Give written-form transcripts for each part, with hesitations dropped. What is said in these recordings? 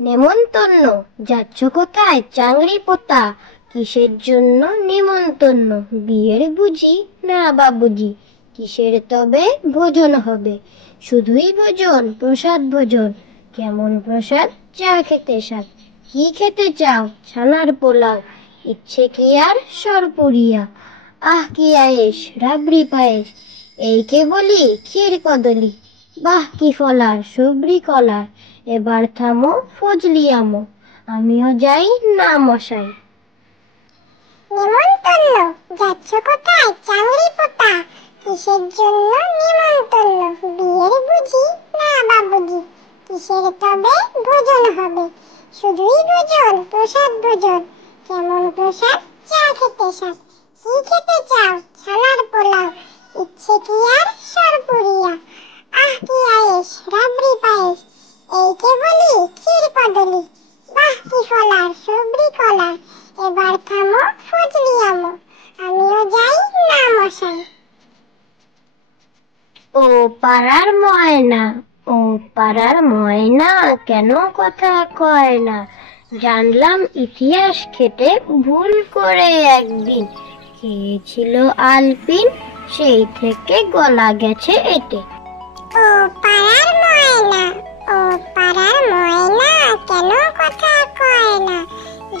নেমন্তন্ন, যাচ্ছ কোথায় চাংড়ি পোতা? কিসের জন্য নেমন্তন্ন? বিয়ের বুঝি না বাবুজি? কিসের তবে ভোজন হবে? শুধুই ভোজন, প্রসাদ ভোজন। কেমন প্রসাদ? চা খেতে স্বাদ। কি খেতে চাও? ছানার পোলাও। ইচ্ছে কি আর সরপুরিয়া? আহ কি আয়েশ, রাবড়ি পায়েস। এই কে বলি ক্ষীর কদলি। বাহ কি ফলার, সবরি কলার। এবার থামো ফজলি আমো, আমিও যাই না মশাই। নেমন্তন্ন, যাচ্ছ কোথায় চাংড়ি পোতা? কিসের জন্য নেমন্তন্ন? বিয়ের বুঝি না বাবুজি? কিসের তবে ভোজন হবে? শুধুই ভোজন, প্রসাদ ভোজন। কেমন প্রসাদ? চা খেতে স্বাদ। কি খেতে চাও? ছানার পোলাও। ইচ্ছে কি আর সরপুরিয়া? আহ কি আয়েশ, রাবড়ি পায়েস। এই কে বলি ক্ষীর কদলি। বাহ কি ফলার, সবরি কলার। এবার থামো ফজলি আমো, আমিও যাই না মশাই। ও পাড়ার ময়না, ও পাড়ার ময়না, কেন কথা কয় না? জানলাম ইতিহাস খেটে ভুল করে একদিন। খেয়েছিল আলপিন, সেই থেকে গলা গেছে এটে। ও পাড়ার ময়না, ও পাড়ার ময়না, কেন কথা কয় না?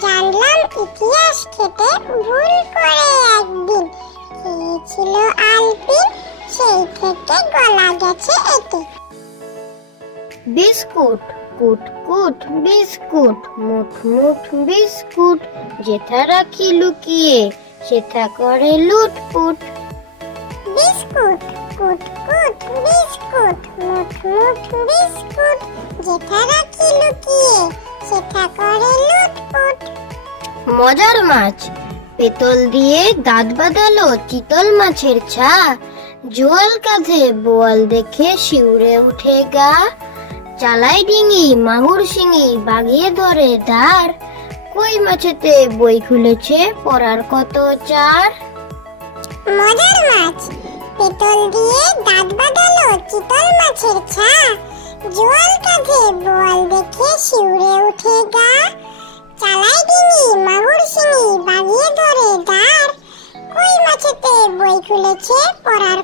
জানলাম ইতিহাস খেটে ভুল করে একদিন। খেয়েছিল আলপিন, সেই থেকে গলা গেছে এটে। বিস্কুট, কুট কুট বিস্কুট, মুঠ মুঠ বিস্কুট। যেথা রাখি লুকিয়ে, সেথা করে লুটপুট। বিস্কুট, কুট কুট বিস্কুট, মুঠ মুঠ বিস্কুট। যেথা রাখি লুকিয়ে, সেথা করে লুটপুট। মজার মাছ, পেতল দিয়ে দাঁত বাঁধালো চিতল মাছের ছা। জোয়াল কাঁধে বোয়াল দেখে শিউরে উঠে গা। চালাই ডিঙি মাগুর শিঙি, বাগিয়ে ধরে ধার। কই মাছেতে বই খুলেছে পড়ার কত চার। মজার মাছ, পেতল দিয়ে দাঁত বাঁধালো চিতল মাছের ছা। জোয়াল কাঁধে বোয়াল দেখে শিউরে উঠে গা। চালাই ডিঙি মাগুর শিঙি, বাগিয়ে ধরে ধার। কই মাছেতে বই খুলেছে পড়ার